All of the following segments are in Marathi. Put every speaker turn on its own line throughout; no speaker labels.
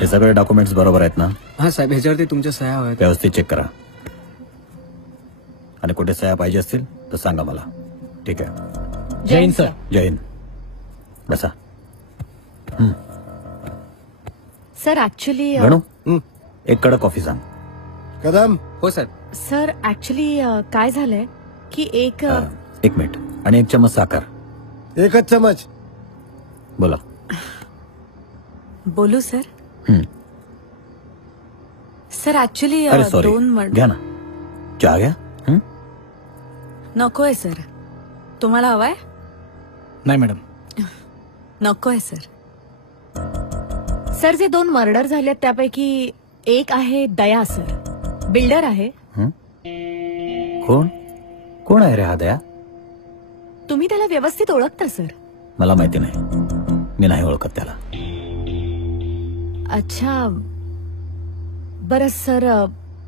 हे सगळे डॉक्युमेंट्स बरोबर आहेत ना?
हा साहेब ह्याच्यावरती तुमच्या सह्या हव्यात
व्यवस्थित चेक करा. आणि कुठे सह्या पाहिजे असतील तर सांगा मला. ठीक आहे.
जैन सर.
जय हिंद बसा.
सर ऍक्च्युली
गणू एक कडक कॉफी सांग.
कदम.
हो साहेब.
सर ऍक्च्युली काय झालंय की एक अ,
एक मिनिट. आणि एक चमच साखर.
एकच चमच
बोला.
बोलू सर. सर ऍक्च्युली
अरे सॉरी
दोन मर्ड-
घ्या ना. चहा घ्या. हं?
नकोय सर तुम्हाला हवाय?
नाही मॅडम
नकोय सर सर जे दोन मर्डर झालेत त्यापैकी एक आहे दया सर बिल्डर आहे.
कोण? कोण आहे रे हा दया?
तुम्ही त्याला व्यवस्थित ओळखता सर
मला माहिती नाही. मी नाही ओळखत त्याला.
अच्छा. बरं सर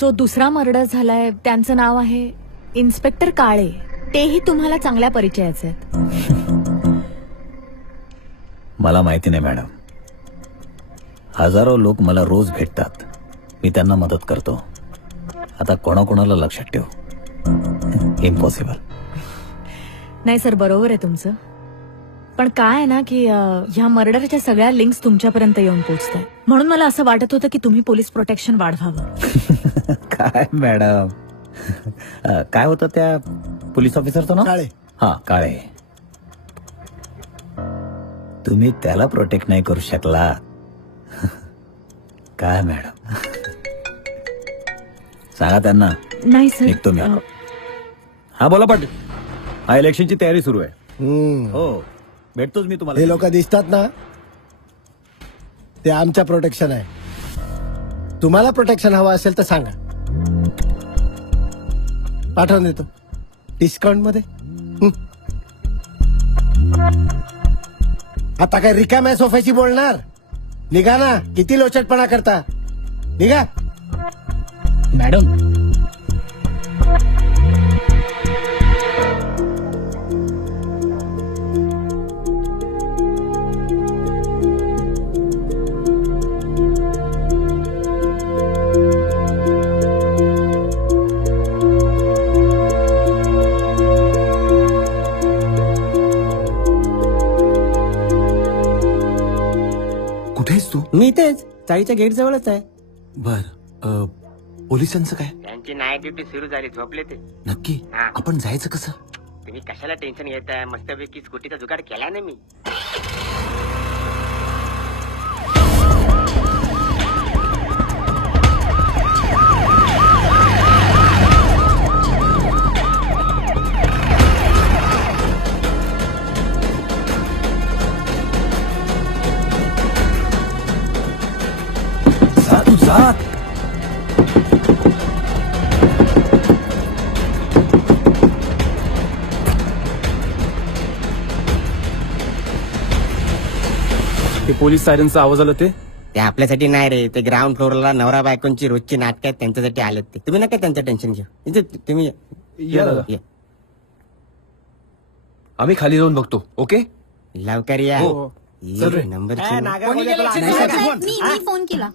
जो दुसरा मर्डर झालाय त्यांचं नाव आहे इन्स्पेक्टर काळे. तेही तुम्हाला चांगल्या परिचयाचे आहेत.
मला माहिती नाही मॅडम. हजारो लोक मला रोज भेटतात. मी त्यांना मदत करतो. आता कोणाकोणाला लक्षात ठेव. इम्पॉसिबल
नाही सर बरोबर आहे तुमचं. पण काय आहे ना की ह्या मर्डरच्या सगळ्या लिंक्स तुमच्यापर्यंत येऊन पोहोचतात म्हणून मला असं वाटत होतं की तुम्ही पोलीस प्रोटेक्शन वाढवावं.
काय मॅडम? अ, काय होतं त्या पोलीस ऑफिसरचं ना
काळे.
हा काळे. तुम्ही त्याला प्रोटेक्ट नाही करू शकला. काय मॅडम? सांगा त्यांना.
नाही
निघतो मी
सर
हा बोला पाटील. हा इलेक्शनची तयारी सुरू आहे. हो. भेटतोच मी तुम्हाला
हे लोक दिसतात ना ते आमच्या प्रोटेक्शन आहे. तुम्हाला प्रोटेक्शन हवं असेल तर सांगा. पाठवून देतो. डिस्काउंटमध्ये? हं. आता काय रिकाम्या सोफ्याची बोलणार? निघा ना किती लोचटपणा करता. निघा.
मॅडम मी तेच चाळीच्या गेट जवळच आहे.
बर अ, पोलिसांचं काय?
त्यांची नाईट ड्युटी सुरू झाली झोपले ते.
नक्की?
हा.
आपण जायचं कसं?
तुम्ही कशाला टेन्शन घेताय? मस्तपैकी स्कूटीचा जुगाड केला ना मी.
ते
पोलीस सायरनचा आवाज आला ते?
ते आपल्यासाठी नाही रे ते ग्राउंड फ्लोअरला नवरा बायकोंची रोजची नाटक आहेत त्यांच्यासाठी आलेत ते. तुम्ही नका त्यांचं टेन्शन घेऊ. इथे तुम्ही
या. दादा.
या.
आम्ही खाली जाऊन बघतो ओके?
लवकर या.
हो.
चल रे.
नंबर
साहेब, मी मी फोन केला.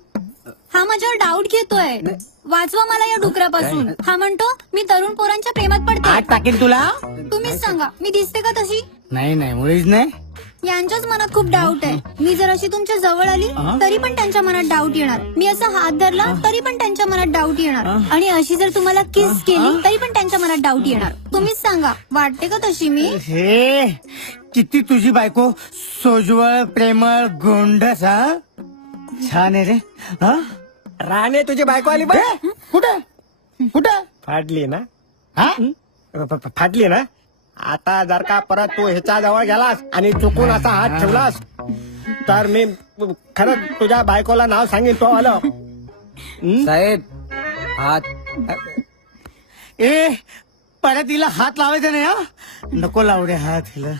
हा माझ्यावर डाऊट घेतोय. वाचवा मला या डुकरापासून. हा म्हणतो मी तरुण पोरांच्या प्रेमात पडते.
टाकेल तुला?
तुम्हीच सांगा. मी दिसते का तशी?
नाही नाही. मुळीच नाही.
यांच्याच मनात खूप डाऊट आहे. मी जर अशी तुमच्या जवळ आली तरी पण त्यांच्या मनात डाऊट येणार. मी असा हात धरला तरी पण त्यांच्या मनात डाऊट येणार. आणि अशी जर तुम्हाला किस केली तरी पण त्यांच्या मनात डाऊट येणार. तुम्हीच सांगा वाटते का तशी मी?
हे किती तुझी बायको सोजवळ प्रेमळ गोंडस हा? छान आहे रे. हा?
राणे तुझी बायको आली बघ.
कुठे? कुठे?
फाडली ना?
हा?
फ- फ- फाटली ना? आता जर का परत तू ह्याच्या जवळ गेलास आणि चुकून असा हात ठेवलास तर मी खरंच तुझ्या बायकोला नाव सांगेन तो आलं.
साहेब हात
ए परत तिला हात लावायचा नाही हा? नको लावू रे हात हिला.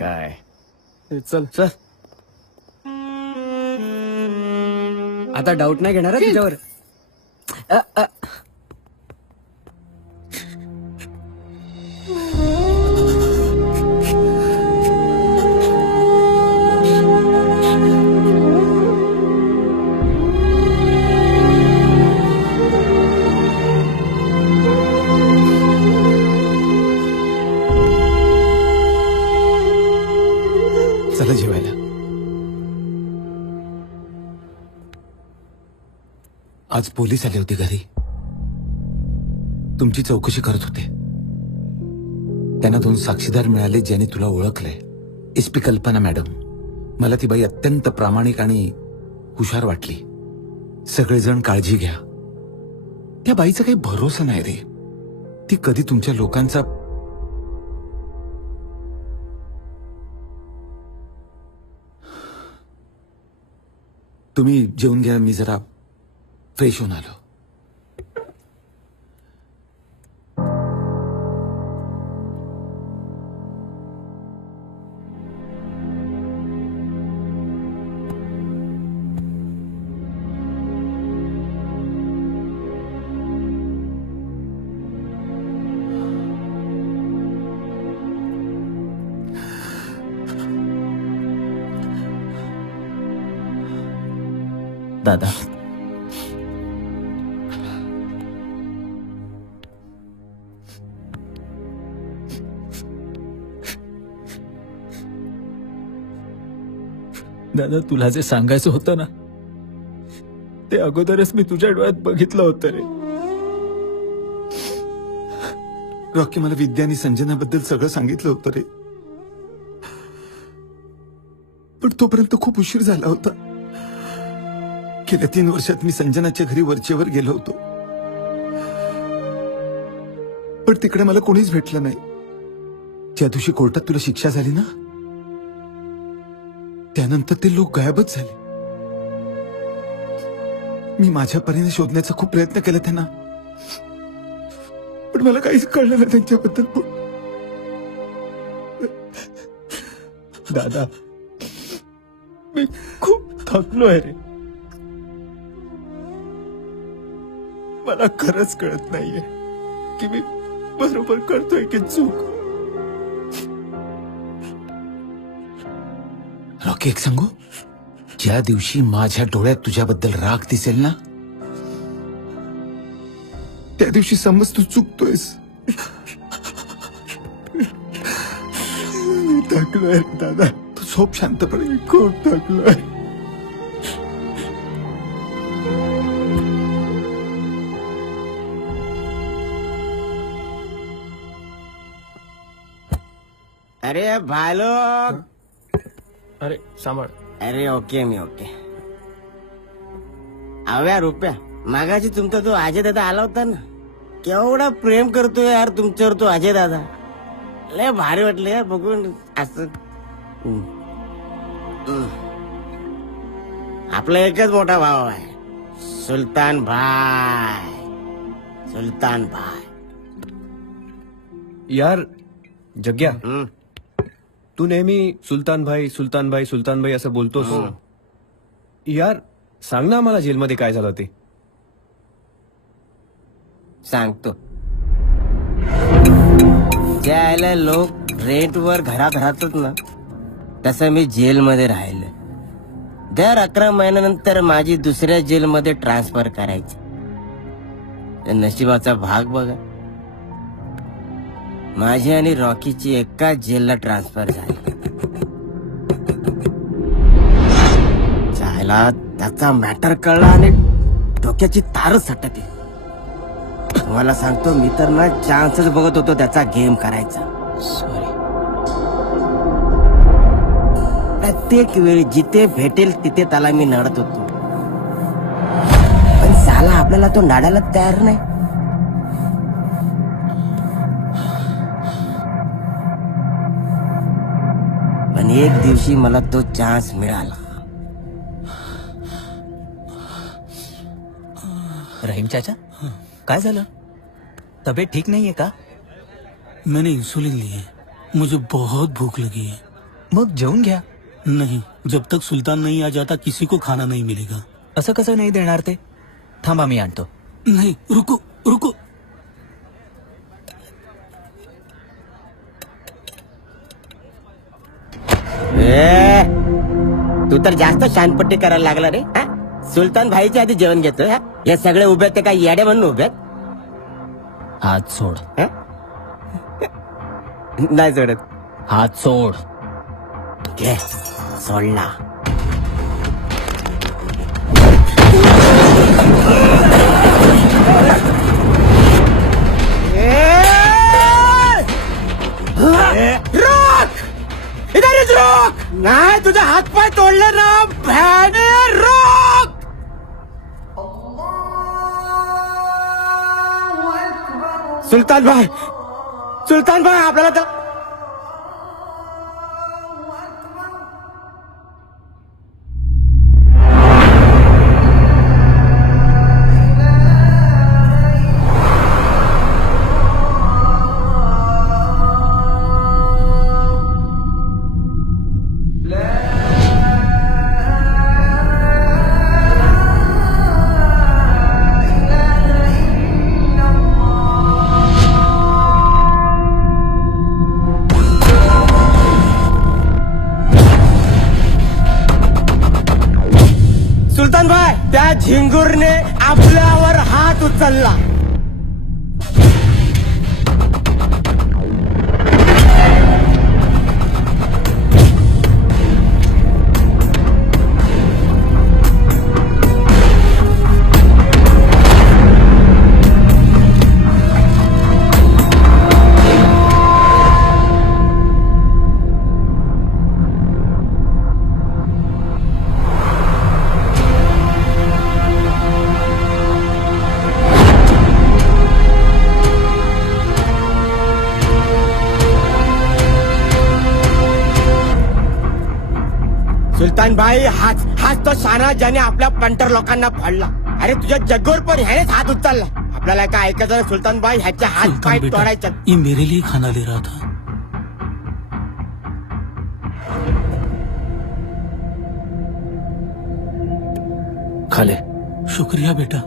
काय? चल. चल.
आता डाऊट नाही घेणार हं तिच्यावर अ, अ. चला जेवायला.
आज पोलीस आले होते घरी. तुमची चौकशी करत होते. त्यांना दोन साक्षीदार मिळाले ज्याने तुला ओळखलंय. S P Kalpana madam. मला ती बाई अत्यंत प्रामाणिक आणि हुशार वाटली. सगळेजण काळजी घ्या. त्या बाईचा काही भरोसा नाही रे. ती कधी तुमच्या लोकांचा तुम्ही जेवून घ्या मी जरा फ्रेश होऊन आलो.
दादा. दादा तुला जे सांगायचं होतं ना ते अगोदरच मी तुझ्या डोळ्यात बघितलं होतं रे.
रॉकी मला विद्या आणि संजनाबद्दल सगळं सांगितलं होतं रे. पण तोपर्यंत खूप उशीर झाला होता. गेल्या तीन वर्षात मी संजनाच्या घरी वरचेवर गेलो होतो. पण तिकडे मला कोणीच भेटलं नाही. ज्या दिवशी कोर्टात तुला शिक्षा झाली ना त्यानंतर ते लोक गायबच झाले. मी माझ्या परीने शोधण्याचा खूप प्रयत्न केला त्यांना. पण मला काहीच कळलं नाही त्यांच्याबद्दल
दादा मी खूप थकलोय रे. मला खरंच कळत नाहीये की मी बरोबर करतोय की चूक.
रॉकी एक सांगू? ज्या दिवशी माझ्या डोळ्यात तुझ्याबद्दल राग दिसेल ना? त्या दिवशी समज तू चुकतोयस.
थकलोय दादा.
तू झोप शांतपणे.
खूप थकलोय.
अरे भालो।
अरे सांभाळ।
अरे ओके मी ओके. अव्या रुपया मागाशी तुमचा तो अजय दादा आला होता ना? केवढा प्रेम करतोय यार तुमच्यावर तो अजय दादा. लय भारी वाटलं यार बघून असं. हम्म. हम्म. आपला एकच मोठा भाव आहे. सुलतान भाई. सुलतान भाई.
यार जग्या.
हम्म.
तू नेहमी सुलतान भाई सुलतान भाई सुलतान भाई असं बोलतोस. यार सांग ना मला जेलमध्ये काय झालं ते
सांगतो. ज्याला लोक रेंटवर घरात राहतात ना तसं मी जेलमध्ये राहिलं. दर अकरा महिन्यानंतर माझी दुसऱ्या जेलमध्ये ट्रान्सफर करायची. त्या नशिबाचा भाग बघा. माझी आणि रॉकीची एकाच जेलला ट्रान्सफर झाली. चायला त्याचा मॅटर कळला आणि डोक्याची तारच सटकली. तुम्हाला सांगतो मी तर ना चान्सच बघत होतो त्याचा गेम करायचा.
सॉरी
प्रत्येक वेळी जिथे भेटेल तिथे त्याला मी नडत होतो. पण साला आपल्याला तो नाडायला तयार नाही. एक दिवशी मला तो चान्स मिळाला.
रहीम चाचा काय झालं? तब्येत ठीक नाहीये का?
मैंने इंसुलिन ली है। मुझे बहुत भूख लगी है।
मग जेवून घ्या.
नहीं जब तक सुल्तान नहीं आ जाता किसी को खाना नहीं मिलेगा।
असं कसं नाही देणार ते? थांबा मी आणतो.
नहीं रुको रुको।
तू तर जास्त शानपट्टी करायला लागला रे हा? सुलतान भाईच्या आधी जेवण घेतोय हा? हे सगळे उभे आहेत ते काय येडे म्हणून उभे आहेत?
हात सोड
नाही सोडत
हात सोड
घे सोडला
हातपाय तोडले ना भ्याने रोग
सुलतान भाई सुलतान भाई झिंगूरने आपल्यावर हात उचलला. भाई हाच हाच तो शाना ज्याने आपल्या पंटर लोकांना फाडला. अरे तुझ्या जग्गोर पण ह्यानेच हात उचलला आपल्याला काय ऐकायचं सुलतान भाई ह्याचे हात पाय
बेटा
तोडायचे.
ये मेरे लिए खाना ले रहा था
खा ले
शुक्रिया बेटा.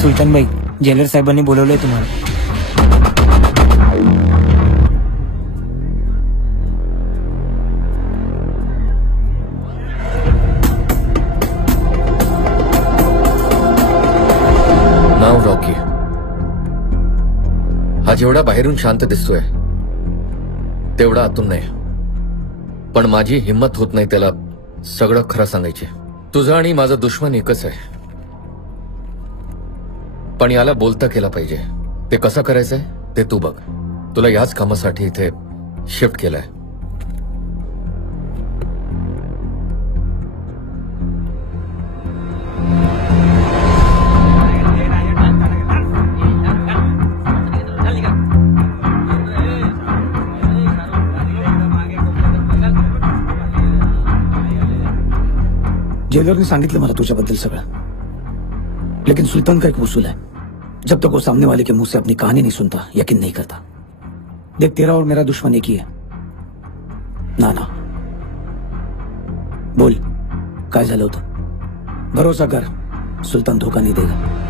सुलतान भाई जेलर साहेबांनी बोलवलंय तुम्हाला.
नाव रॉकी. हा जेवढा बाहेरून शांत दिसतोय तेवढा आतून नाही. पण माझी हिंमत होत नाही त्याला सगळं खरं सांगायचे. तुझं आणि माझं दुश्मन एकच आहे. पण याला बोलता केला पाहिजे. ते कसं करायचंय? ते तू बघ. तुला याच कामासाठी इथे शिफ्ट केलंय.
जेलर सांगितलं मला तुझ्याबद्दल सगळं. लेकिन सुल्तान का एक वसूल है। जब तक वो सामने वाले के मुँह से अपनी कहानी नहीं सुनता, यकीन नहीं करता। देख, तेरा और मेरा दुश्मन एक ही है। ना ना बोल का होतं भरोसा कर, सुल्तान धोखा नहीं देगा।